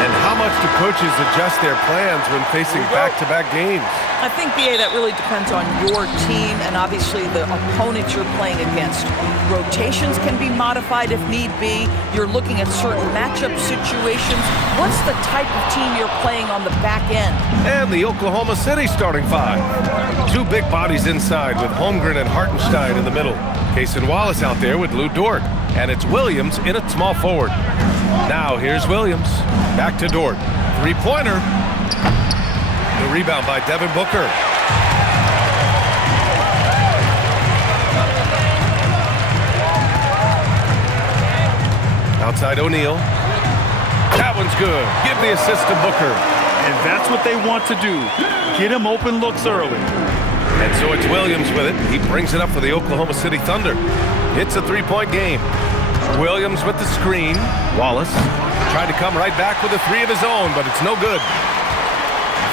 And how much do coaches adjust their plans when facing back-to-back games? I think, B.A., that really depends on your team and obviously the opponent you're playing against. Rotations can be modified if need be. You're looking at certain matchup situations. What's the type of team you're playing on the back end? And the Oklahoma City starting five. Two big bodies inside with Holmgren and Hartenstein in the middle. Cason Wallace out there with Lou Dort. And it's Williams in at small forward. Now here's Williams. Back to Dort. Three-pointer. The rebound by Devin Booker. Outside O'Neal. That one's good. Give the assist to Booker. And that's what they want to do. Get him open looks early. And so it's Williams with it. He brings it up for the Oklahoma City Thunder. It's a three-point game. Williams with the screen. Wallace tried to come right back with a three of his own, but it's no good.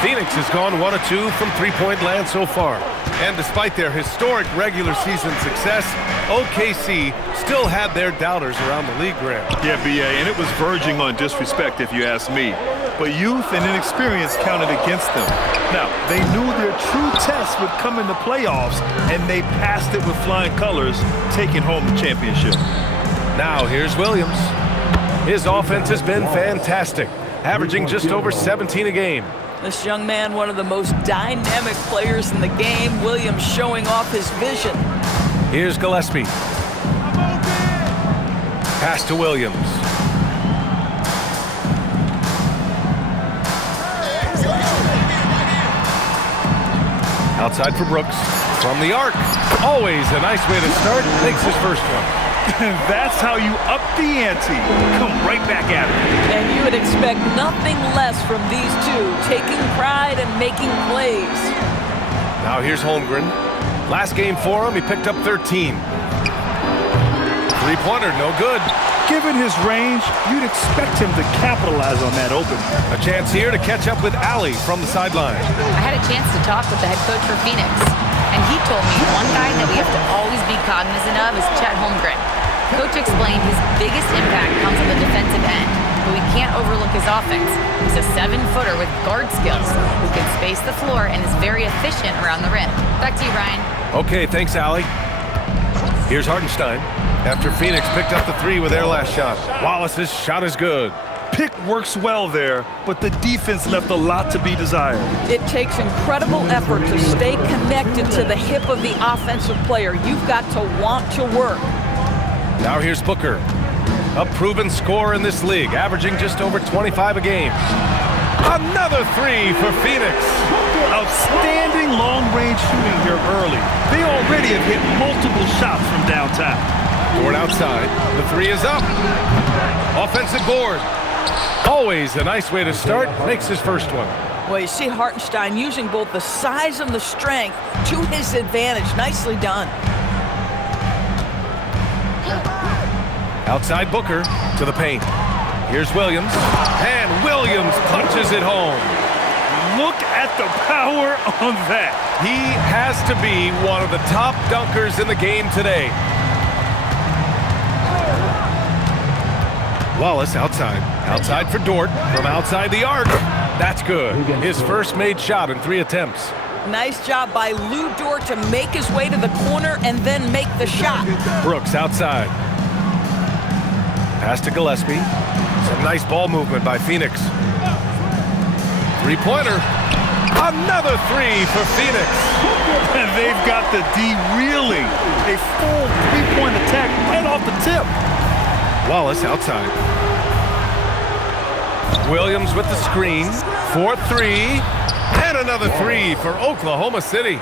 Phoenix has gone 1 of 2 from three-point land so far. And despite their historic regular season success, OKC still had their doubters around the league, Graham. Yeah, B.A., and it was verging on disrespect if you ask me. But youth and inexperience counted against them. Now, they knew their true test would come in the playoffs, and they passed it with flying colors, taking home the championship. Now here's Williams. His offense has been fantastic, averaging just over 17 a game. This young man, one of the most dynamic players in the game. Williams showing off his vision. Here's Gillespie. Pass to Williams. Outside for Brooks. From the arc. Always a nice way to start. Makes his first one. That's how you up the ante. Come right back at it. And you would expect nothing less from these two, taking pride and making plays. Now here's Holmgren. Last game for him, he picked up 13. Three-pointer, no good. Given his range, you'd expect him to capitalize on that open. A chance here to catch up with Allie from the sideline. I had a chance to talk with the head coach for Phoenix, and he told me one guy that we have to always be cognizant of is Chet Holmgren. Coach explained his biggest impact comes on the defensive end, but we can't overlook his offense. He's a 7-footer with guard skills who can space the floor and is very efficient around the rim. Back to you, Ryan. Okay, thanks, Allie. Here's Hartenstein. After Phoenix picked up the three with their last shot. Wallace's shot is good. Pick works well there, but the defense left a lot to be desired. It takes incredible effort to stay connected to the hip of the offensive player. You've got to want to work. Now here's Booker. A proven scorer in this league, averaging just over 25 a game. Another three for Phoenix. Outstanding long-range shooting here early. They already have hit multiple shots from downtown. Board outside. The three is up. Offensive board. Always a nice way to start. Makes his first one. Well, you see Hartenstein using both the size and the strength to his advantage. Nicely done. Outside Booker to the paint. Here's Williams. And Williams punches it home. Look at the power on that. He has to be one of the top dunkers in the game today. Wallace outside. Outside for Dort from outside the arc. That's good. His first made shot in 3 attempts. Nice job by Lou Dort to make his way to the corner and then make the shot. Brooks outside. Pass to Gillespie. Some nice ball movement by Phoenix. Three-pointer. Another three for Phoenix. And they've got the D reeling. A full three-point attack right off the tip. Wallace outside. Williams with the screen. 4-3. And another three for Oklahoma City.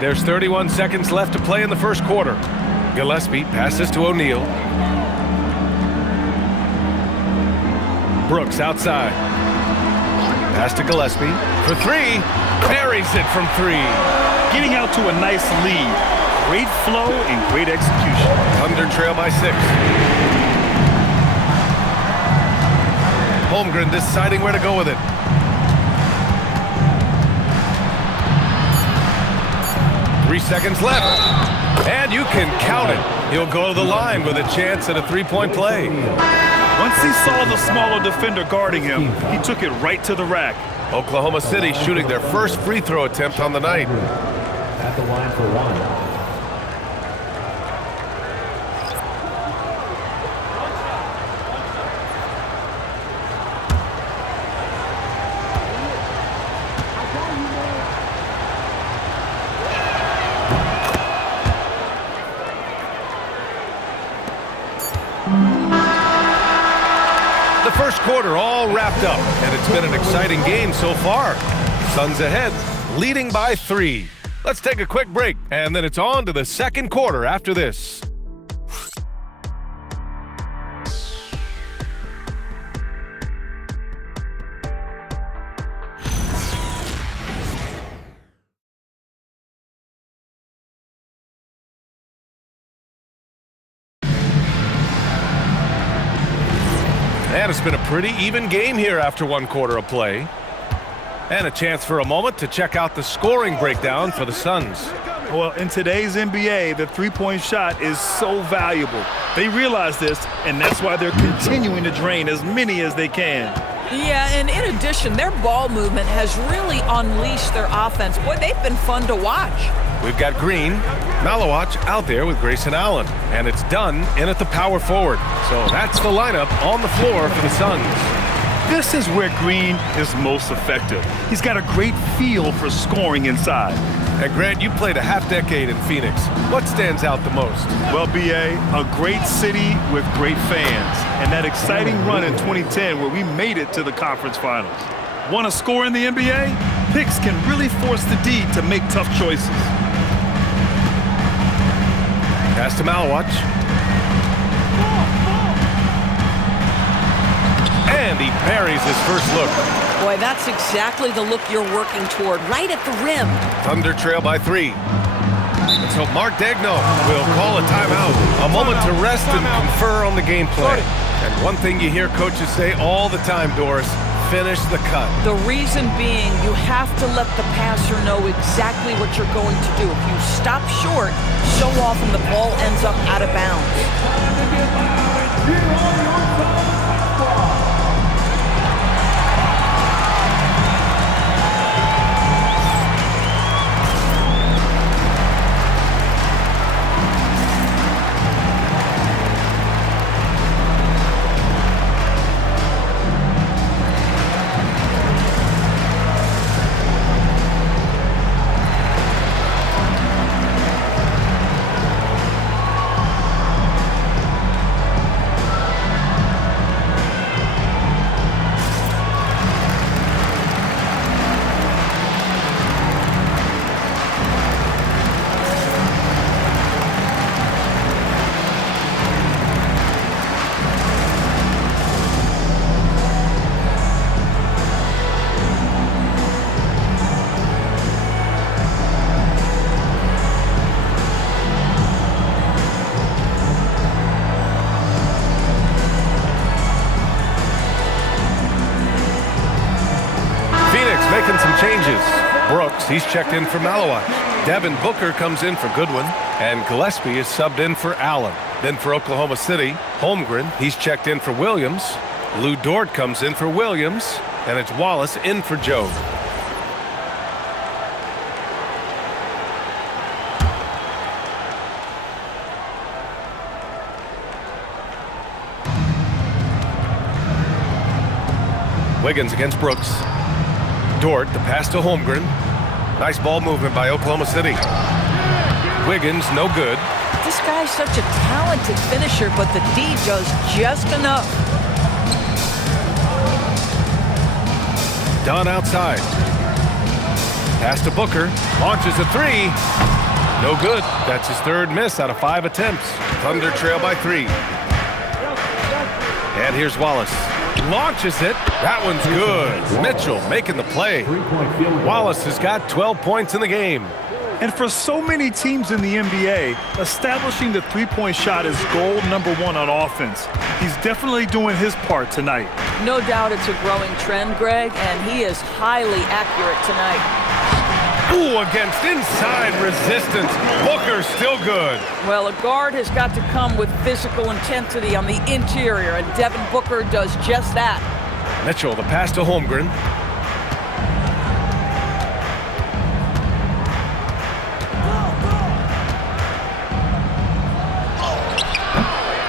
There's 31 seconds left to play in the first quarter. Gillespie passes to O'Neal. Brooks outside. Pass to Gillespie for three. Buries it from three. Getting out to a nice lead. Great flow and great execution. Thunder trail by 6. Holmgren deciding where to go with it. 3 seconds left. And you can count it. He'll go to the line with a chance at a three-point play. Once he saw the smaller defender guarding him, he took it right to the rack. Oklahoma City shooting their first free throw attempt on the night. At the line for one. The first quarter all wrapped up, and it's been an exciting game so far. Suns ahead, leading by 3. Let's take a quick break, and then it's on to the second quarter after this. And it's been a pretty even game here after one quarter of play. And a chance for a moment to check out the scoring breakdown for the Suns. Well, in today's NBA, the three-point shot is so valuable. They realize this, and that's why they're continuing to drain as many as they can. Yeah, and in addition, their ball movement has really unleashed their offense. Boy, they've been fun to watch. We've got Green, Malawach out there with Grayson Allen. And it's Dunn in at the power forward. So that's the lineup on the floor for the Suns. This is where Green is most effective. He's got a great feel for scoring inside. And Grant, you played a half-decade in Phoenix. What stands out the most? Well, B.A., a great city with great fans. And that exciting run in 2010 where we made it to the conference finals. Want to score in the NBA? Picks can really force the D to make tough choices. Pass to Malawach. And he buries his first look. Boy, that's exactly the look you're working toward, right at the rim. Thunder trail by 3. And so Mark Daigneault will call a timeout. A moment to rest and confer on the game plan. And one thing you hear coaches say all the time, Doris, finish the cut. The reason being, you have to let the passer know exactly what you're going to do. If you stop short, so often the ball ends up out of bounds. Making some changes. Brooks, he's checked in for Malawach. Devin Booker comes in for Goodwin. And Gillespie is subbed in for Allen. Then for Oklahoma City, Holmgren, he's checked in for Williams. Lou Dort comes in for Williams. And it's Wallace in for Joe. Wiggins against Brooks. Dort, the pass to Holmgren. Nice ball movement by Oklahoma City. Wiggins, no good. This guy's such a talented finisher, but the D does just enough. Dunn outside. Pass to Booker. Launches a 3. No good. That's his third miss out of 5 attempts. Thunder trail by 3. And here's Wallace. Launches it. That one's good. Mitchell making the play. Wallace has got 12 points in the game. And for so many teams in the NBA, establishing the three-point shot is goal number 1 on offense. He's definitely doing his part tonight. No doubt it's a growing trend, Greg, and he is highly accurate tonight. Ooh, against inside resistance. Booker still good. Well, a guard has got to come with physical intensity on the interior, and Devin Booker does just that. Mitchell, the pass to Holmgren.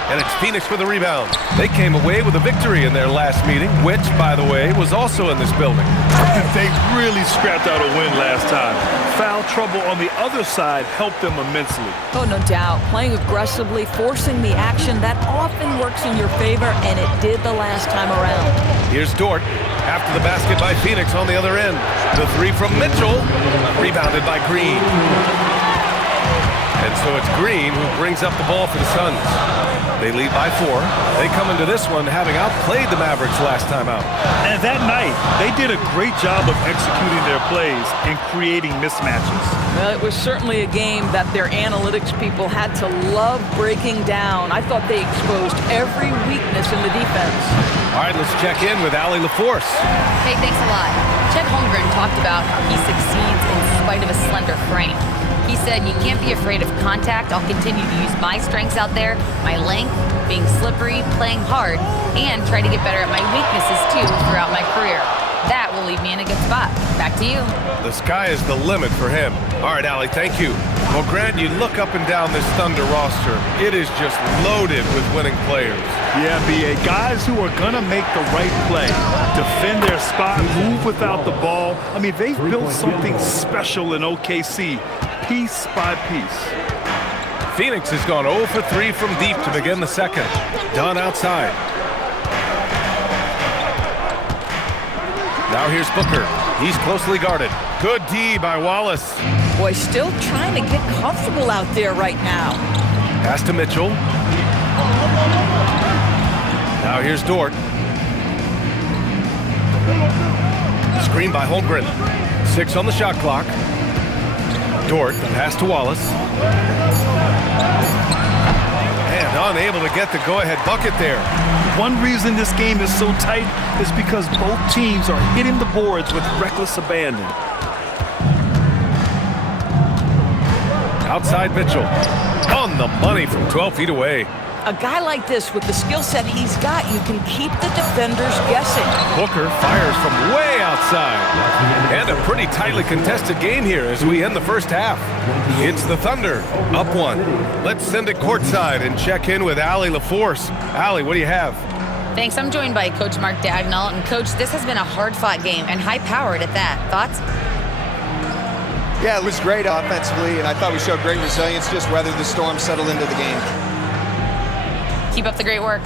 And it's Phoenix with the rebound. They came away with a victory in their last meeting, which, by the way, was also in this building. They really scrapped out a win last time. Foul trouble on the other side helped them immensely. Oh, no doubt. Playing aggressively, forcing the action, that often works in your favor, and it did the last time around. Here's Dort. After the basket by Phoenix on the other end. The three from Mitchell. Rebounded by Green. And so it's Green who brings up the ball for the Suns. They lead by 4. They come into this one having outplayed the Mavericks last time out. And that night, they did a great job of executing their plays and creating mismatches. Well, it was certainly a game that their analytics people had to love breaking down. I thought they exposed every weakness in the defense. All right, let's check in with Allie LaForce. Hey, thanks a lot. Chet Holmgren talked about how he succeeds in spite of a slender frame. He said, you can't be afraid of contact. I'll continue to use my strengths out there, my length, being slippery, playing hard, and try to get better at my weaknesses, too, throughout my career. That will leave me in a good spot. Back to you. The sky is the limit for him. All right, Allie, thank you. Well, Grant, you look up and down this Thunder roster. It is just loaded with winning players. Yeah, B.A. Guys who are going to make the right play, defend their spot, move without the ball. I mean, they've built something special in OKC, piece by piece. Phoenix has gone 0 for 3 from deep to begin the second. Dunn outside. Now here's Booker. He's closely guarded. Good D by Wallace. Boy, still trying to get comfortable out there right now. Pass to Mitchell. Now here's Dort. Screen by Holmgren. 6 on the shot clock. Dort, the pass to Wallace. And unable to get the go-ahead bucket there. One reason this game is so tight is because both teams are hitting the boards with reckless abandon. Outside Mitchell. On the money from 12 feet away. A guy like this, with the skill set he's got, you can keep the defenders guessing. Booker fires from way outside. And a pretty tightly contested game here as we end the first half. It's the Thunder, up 1. Let's send it courtside and check in with Allie LaForce. Allie, what do you have? Thanks. I'm joined by Coach Mark Dagnall. And, Coach, this has been a hard-fought game and high-powered at that. Thoughts? Yeah, it was great offensively, and I thought we showed great resilience, just weathered the storm, settled into the game. Keep up the great work.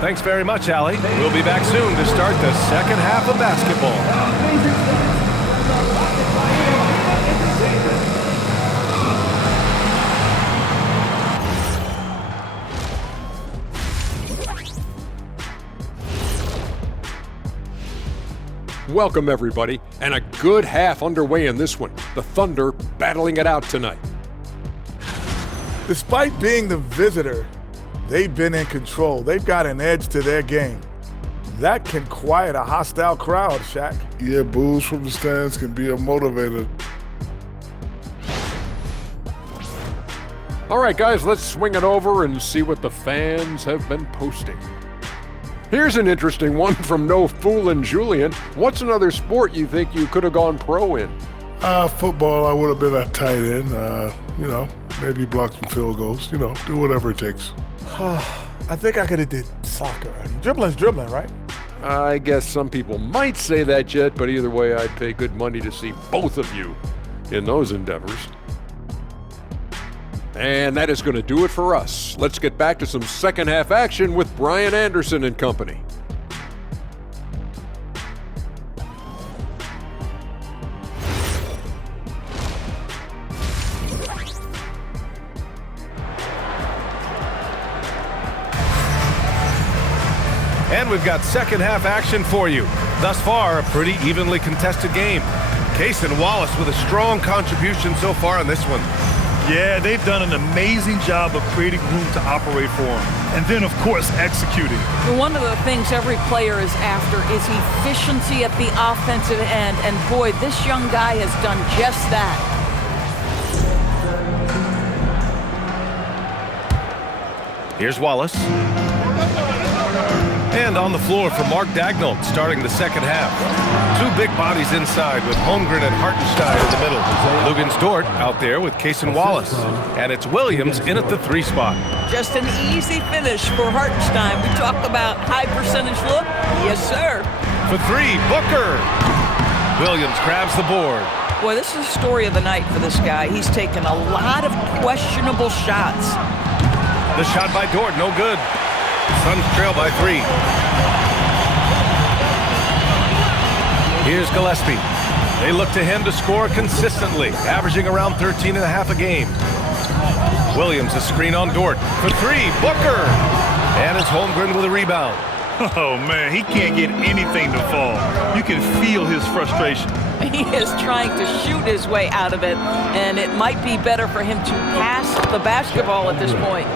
Thanks very much, Allie. We'll be back soon to start the second half of basketball. Welcome, everybody, and a good half underway in this one. The Thunder battling it out tonight. Despite being the visitor, they've been in control. They've got an edge to their game. That can quiet a hostile crowd, Shaq. Yeah, boos from the stands can be a motivator. All right, guys, let's swing it over and see what the fans have been posting. Here's an interesting one from No Foolin' Julian. What's another sport you think you could have gone pro in? Football, I would have been a tight end. Maybe block some field goals. Do whatever it takes. I think I could have did soccer. Dribbling's dribbling, right? I guess some people might say that, Jet, but either way, I'd pay good money to see both of you in those endeavors. And that is going to do it for us. Let's get back to some second half action with Brian Anderson and company. And we've got second half action for you. Thus far, a pretty evenly contested game. Cason Wallace with a strong contribution so far in this one. Yeah, they've done an amazing job of creating room to operate for him. And then, of course, executing. One of the things every player is after is efficiency at the offensive end. And boy, this young guy has done just that. Here's Wallace. And on the floor for Mark Daigneault starting the second half. Two big bodies inside with Holmgren and Hartenstein in the middle. Luguentz Dort out there with Cason Wallace. And it's Williams in at the 3 spot. Just an easy finish for Hartenstein. We talk about high percentage look. Yes, sir. For 3, Booker. Williams grabs the board. Boy, this is the story of the night for this guy. He's taken a lot of questionable shots. The shot by Dort, no good. Suns trail by 3. Here's Gillespie. They look to him to score consistently, averaging around 13.5 a game. Williams a screen on Dort for 3. Booker. And it's Holmgren with a rebound. Oh, man, he can't get anything to fall. You can feel his frustration. He is trying to shoot his way out of it, and it might be better for him to pass the basketball at this point.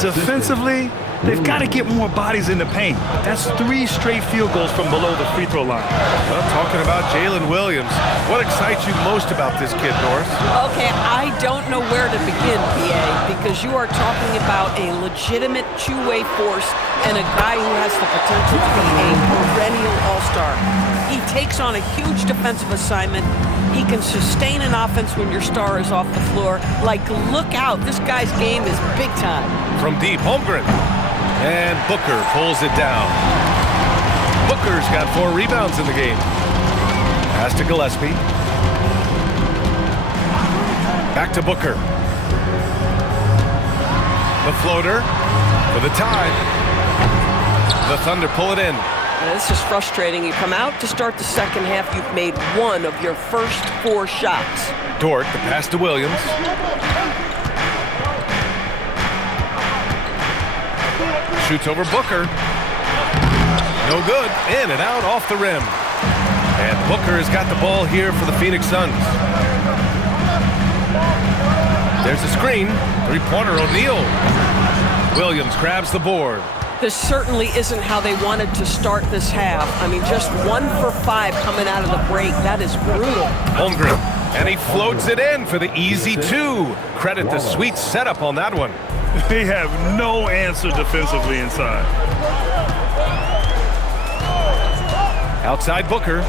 Defensively, they've got to get more bodies in the paint. That's 3 straight field goals from below the free throw line. Well, talking about Jalen Williams, what excites you most about this kid, Norris? Okay, I don't know where to begin, PA, because you are talking about a legitimate two-way force and a guy who has the potential to be a perennial all-star. He takes on a huge defensive assignment. He can sustain an offense when your star is off the floor. Like, look out. This guy's game is big time. From deep, Holmgren. And Booker pulls it down. Booker's got 4 rebounds in the game. Pass to Gillespie. Back to Booker. The floater for the tie. The Thunder pull it in. This is frustrating. You come out to start the second half, you've made 1 of your first 4 shots. Dort, the pass to Williams. Shoots over Booker. No good. In and out off the rim. And Booker has got the ball here for the Phoenix Suns. There's a screen. 3-pointer O'Neal. Williams grabs the board. This certainly isn't how they wanted to start this half. I mean, just 1 for 5 coming out of the break. That is brutal. Holmgren, and he floats it in for the easy 2. Credit the sweet setup on that one. They have no answer defensively inside. Outside Booker.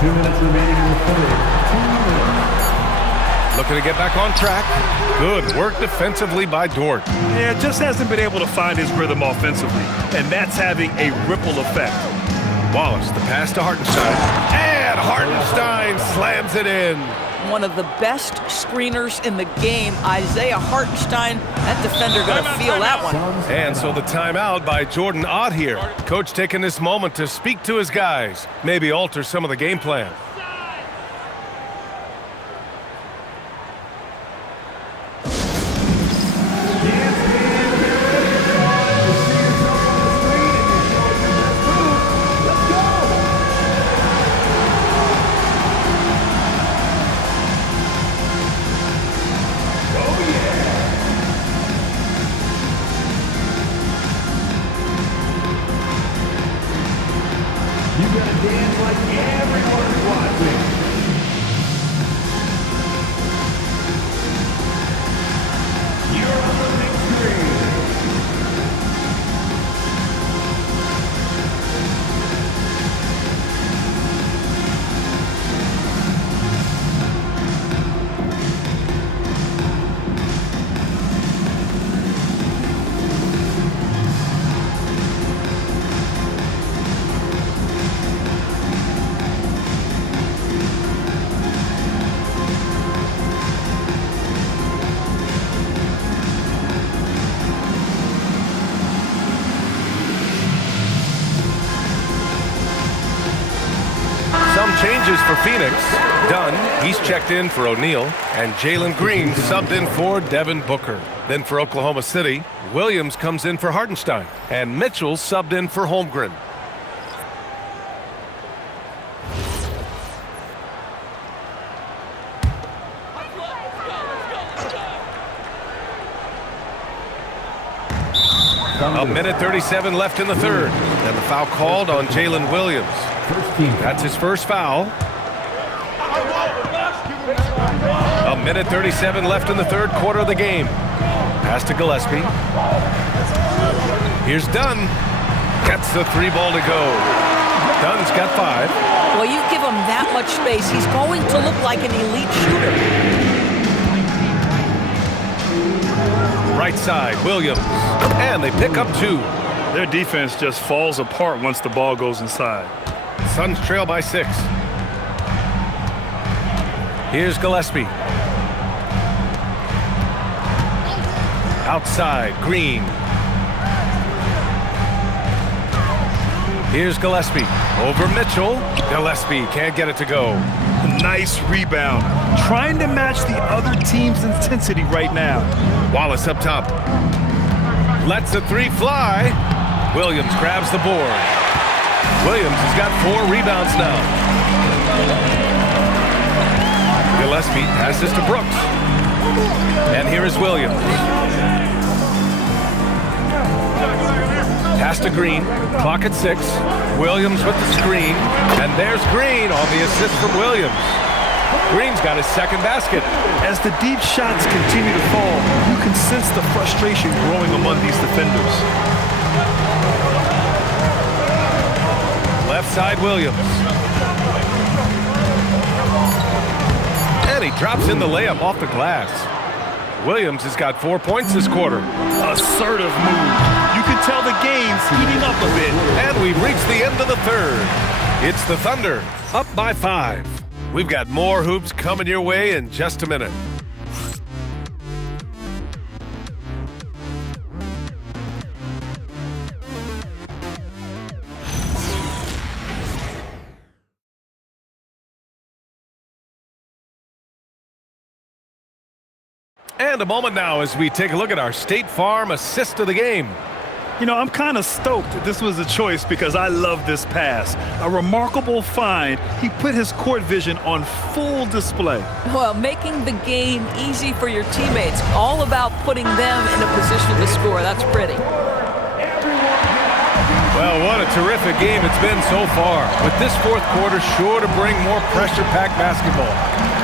Two minutes remaining in the third. Looking to get back on track. Good work defensively by Dort. Yeah, just hasn't been able to find his rhythm offensively, and that's having a ripple effect. Wallace, the pass to Hartenstein. And Hartenstein slams it in. One of the best screeners in the game, Isaiah Hartenstein. That defender going to feel that one. And so the timeout by Jordan Ott here. Coach taking this moment to speak to his guys, maybe alter some of the game plan. Changes for Phoenix. Dunn, he's checked in for O'Neal, and Jalen Green subbed in for Devin Booker. Then for Oklahoma City, Williams comes in for Hartenstein, and Mitchell subbed in for Holmgren. A minute 37 left in the third. And the foul called on Jalen Williams. That's his first foul. A minute 37 left in the third quarter of the game. Pass to Gillespie. Here's Dunn. Gets the three ball to go. Dunn's got 5. Well, you give him that much space, he's going to look like an elite shooter. Right side, Williams. And they pick up 2. Their defense just falls apart once the ball goes inside. Suns trail by 6. Here's Gillespie. Outside, Green. Here's Gillespie. Over Mitchell. Gillespie can't get it to go. Nice rebound. Trying to match the other team's intensity right now. Wallace up top. Lets the 3 fly. Williams grabs the board. Williams has got 4 rebounds now. Gillespie passes to Brooks. And here is Williams. Pass to Green. Clock at 6. Williams with the screen. And there's Green on the assist from Williams. Green's got his second basket. As the deep shots continue to fall, you can sense the frustration growing among these defenders. Left side, Williams. And he drops in the layup off the glass. Williams has got 4 points this quarter. Assertive move. You can tell the game's heating up a bit. And we've reached the end of the third. It's the Thunder, up by 5. We've got more hoops coming your way in just a minute. And a moment now as we take a look at our State Farm assist of the game. You know, I'm kind of stoked this was a choice because I love this pass. A remarkable find. He put his court vision on full display. Well, making the game easy for your teammates. All about putting them in a position to score. That's pretty. Well, what a terrific game it's been so far. With this fourth quarter sure to bring more pressure-packed basketball.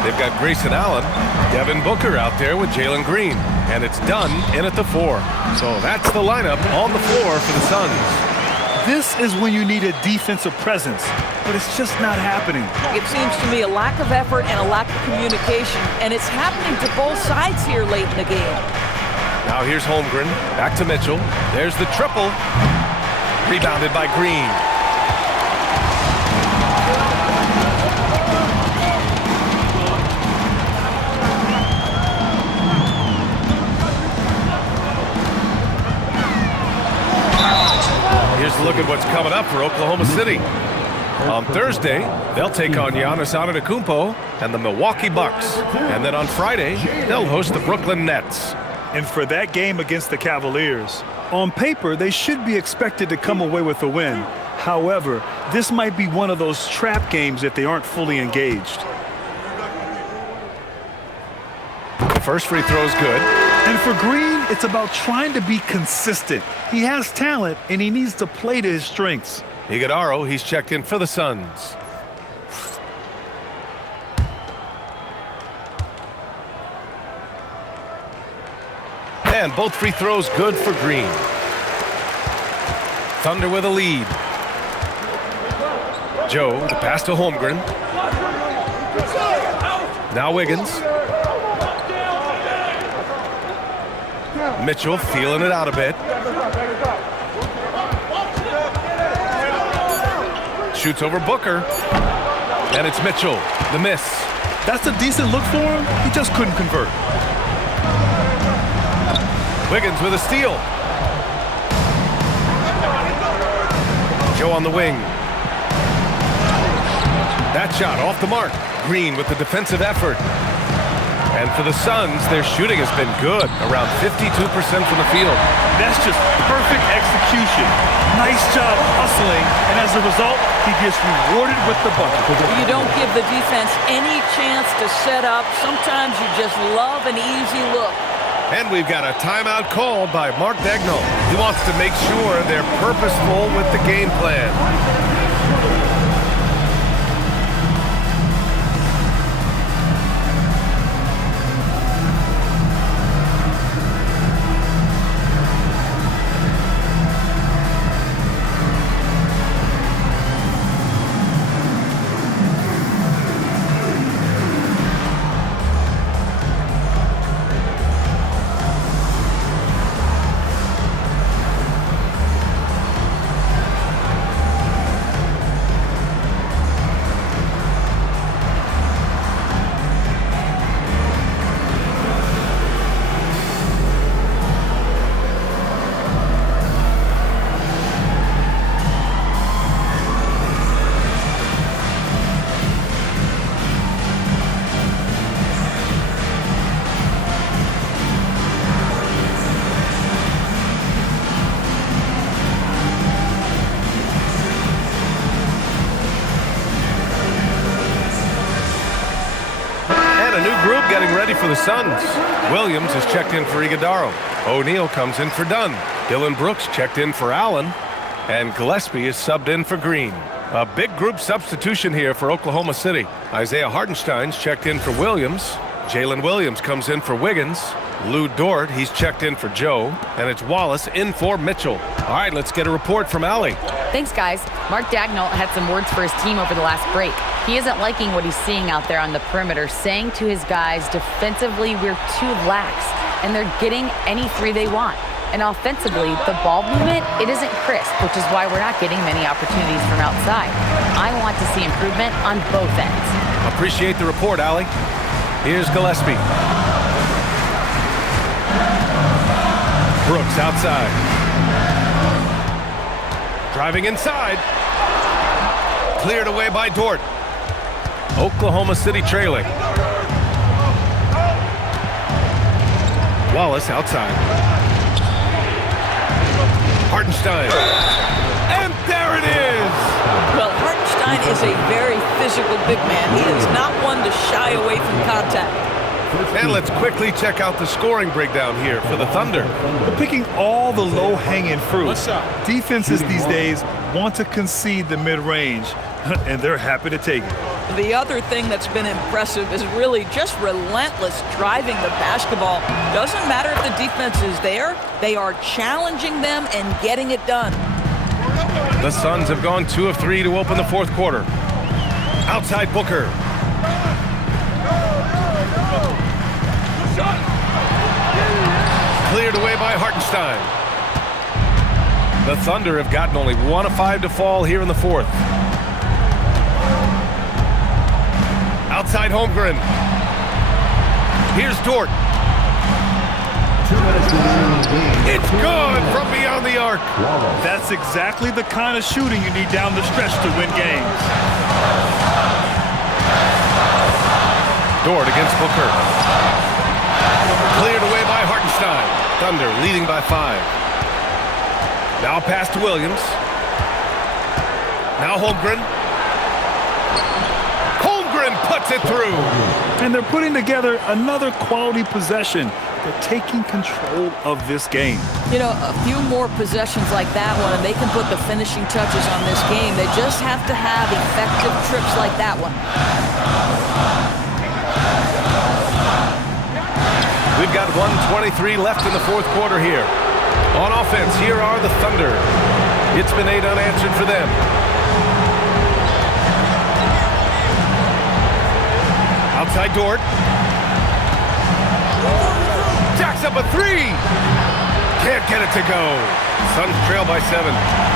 They've got Grayson Allen, Devin Booker out there with Jalen Green. And it's Dunn in at the 4. So that's the lineup on the floor for the Suns. This is when you need a defensive presence, but it's just not happening. It seems to me a lack of effort and a lack of communication, and it's happening to both sides here late in the game. Now here's Holmgren, back to Mitchell. There's the triple. Rebounded by Green. Here's a look at what's coming up for Oklahoma City. On Thursday, they'll take on Giannis Antetokounmpo and the Milwaukee Bucks. And then on Friday, they'll host the Brooklyn Nets. And for that game against the Cavaliers, on paper, they should be expected to come away with a win. However, this might be one of those trap games if they aren't fully engaged. The first free throw's good. And for Green, it's about trying to be consistent. He has talent, and he needs to play to his strengths. Iguodaro, he's checked in for the Suns. And both free throws good for Green. Thunder with a lead. Joe, the pass to Holmgren. Now Wiggins. Mitchell feeling it out a bit. Shoots over Booker. And it's Mitchell, the miss. That's a decent look for him. He just couldn't convert. Wiggins with a steal. Joe on the wing. That shot off the mark. Green with the defensive effort. And for the Suns, their shooting has been good, around 52% from the field. That's just perfect execution. Nice job hustling, and as a result, he gets rewarded with the bucket. You don't give the defense any chance to set up. Sometimes you just love an easy look. And we've got a timeout called by Mark Daigneault. He wants to make sure they're purposeful with the game plan. Getting ready for the Suns. Williams is checked in for Iguodaro. O'Neal comes in for Dunn. Dylan Brooks checked in for Allen. And Gillespie is subbed in for Green. A big group substitution here for Oklahoma City. Isaiah Hartenstein's checked in for Williams. Jalen Williams comes in for Wiggins. Lou Dort, he's checked in for Joe. And it's Wallace in for Mitchell. All right, let's get a report from Allie. Thanks, guys. Mark Daigneault had some words for his team over the last break. He isn't liking what he's seeing out there on the perimeter, saying to his guys, defensively, we're too lax, and they're getting any three they want. And offensively, the ball movement, it isn't crisp, which is why we're not getting many opportunities from outside. I want to see improvement on both ends. Appreciate the report, Allie. Here's Gillespie. Brooks outside. Driving inside. Cleared away by Dort. Oklahoma City trailing. Wallace outside. Hartenstein. And there it is! Well, Hartenstein is a very physical big man. He is not one to shy away from contact. And let's quickly check out the scoring breakdown here for the Thunder. We're picking all the low-hanging fruit. Defenses these days want to concede the mid-range, and they're happy to take it. The other thing that's been impressive is really just relentless driving the basketball. Doesn't matter if the defense is there, they are challenging them and getting it done. The Suns have gone 2 of 3 to open the fourth quarter. Outside Booker. Cleared away by Hartenstein. The Thunder have gotten only 1 of 5 to fall here in the fourth. Outside Holmgren. Here's Dort. 2 minutes remaining in the game. It's good from beyond the arc. That's exactly the kind of shooting you need down the stretch to win games. Dort against Booker. Cleared away by Hartenstein. Thunder leading by 5. Now pass to Williams. Now Holmgren. Holmgren puts it through. And they're putting together another quality possession. They're taking control of this game. You know, a few more possessions like that one, and they can put the finishing touches on this game. They just have to have effective trips like that one. We've got 1:23 left in the fourth quarter here. On offense, here are the Thunder. It's been 8 unanswered for them. Outside Dort. Jacks up a 3. Can't get it to go. Suns trail by 7.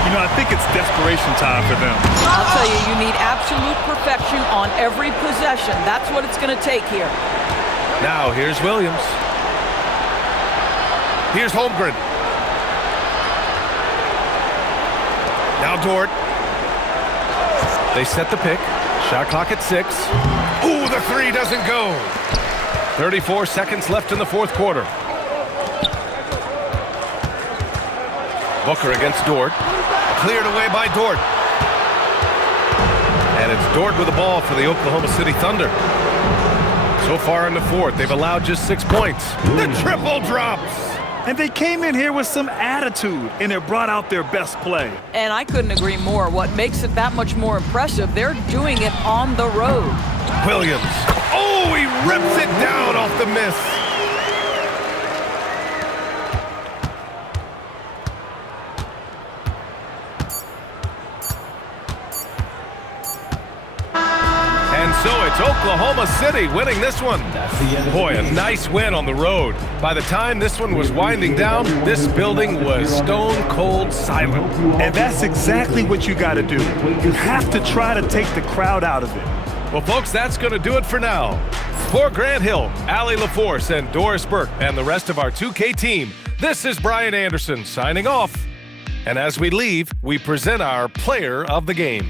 You know, I think it's desperation time for them. I'll tell you, you need absolute perfection on every possession. That's what it's going to take here. Now, here's Williams. Here's Holmgren. Now Dort. They set the pick. Shot clock at 6. Ooh, the 3 doesn't go. 34 seconds left in the fourth quarter. Booker against Dort. Cleared away by Dort. And it's Dort with the ball for the Oklahoma City Thunder. So So far in the fourth, they've allowed just 6 points. The triple drops. And they came in here with some attitude, and it brought out their best play. And I couldn't agree more. What makes it that much more impressive, they're doing it on the road. Williams. Oh, he rips it down off the miss. And so it's Oklahoma City winning this one. Boy, a nice win on the road. By the time this one was winding down, this building was stone cold silent. And that's exactly what you got to do. You have to try to take the crowd out of it. Well, folks, that's going to do it for now. For Grant Hill, Allie LaForce, and Doris Burke, and the rest of our 2K team, this is Brian Anderson signing off. And as we leave, we present our player of the game.